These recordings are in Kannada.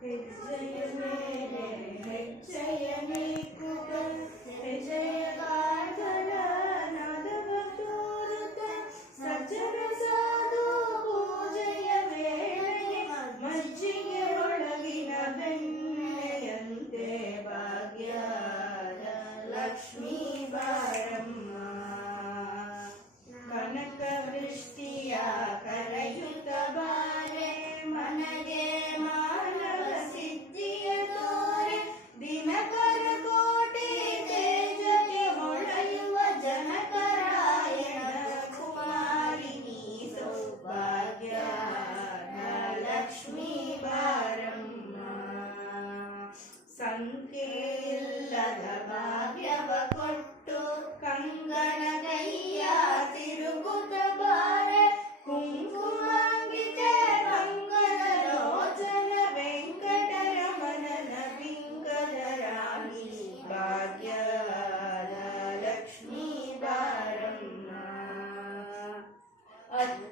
ಹೆಜ್ಜೆಯ ಮೇಲೆ ಹೆಜ್ಜೆಯ ನೀಕುತ ಹೆಜ್ಜೆಯ ಕಾಲ್ಗಳ ನಾದವ ತೋರುತ್ತ ಸಜ್ಜನ ಸಾಧು ಪೂಜೆಯ ವೇಳೆಗೆ ಮಜ್ಜಿಗೆ ಒಳಗಿನ ಬೆಣ್ಣೆಯಂತೆ ಭಾಗ್ಯದ ಲಕ್ಷ್ಮೀ ಬಾರಮ್ಮ ಕನಕ ವೃಷ್ಟಿಯ ಕರೆಯುತ್ತ ಬಾರೆ ಮನಗೆ ಮಾನವ ಸಿದ್ಧಿಯ ತೋರೆ ದಿನಕರ ಕೋಟಿ ತೇಜಕ್ಕೆ ಹೊಳೆಯುವ ಜನಕರಾಯಣ ಕುಮಾರಿ ನೀ ಸೌಭಾಗ್ಯ ಲಕ್ಷ್ಮೀ ಬಾರಮ್ಮ ಸಂಖ್ಯೆಯಿಲ್ಲದ ಭಾಗ್ಯವ ಕೊಟ್ಟು ಕಂಗಣ ಕೈಯ ತಿರುಗುತ್ತ ಬಾರೆ ಕುಂಕುಮಾಂಗಿತೆ ಮಂಗಲ ಲೋಚನ ವೆಂಕಟರಮಣನ ಪಿಂಗಲ ರಾಣಿ ಭಾಗ್ಯದ ಲಕ್ಷ್ಮೀ ಬಾರಮ್ಮ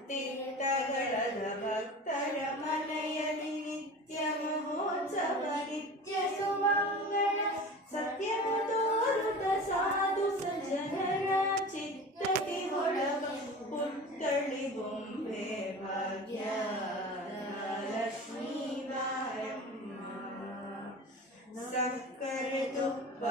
ಅತ್ತಿತ್ತಗಳದ ಭಕ್ತರ ಮನೆಯಲ್ಲಿ ನಿತ್ಯ ಮಹೋತ್ಸವ ನಿತ್ಯ ಸುಮಂಗಳ ಸತ್ಯವು ತೋರುತ ಸಾಧು ಸಜ್ಜನರ ಚಿತ್ತಕ್ಕೆ ಹೊಳವ ಪುತ್ತಳಿ ಬೊಂಬೆ ಭಾಗ್ಯ ಲಕ್ಷ್ಮೀ ಬಾರಮ್ಮ ಸಕ್ಕರೆ ತುಪ್ಪ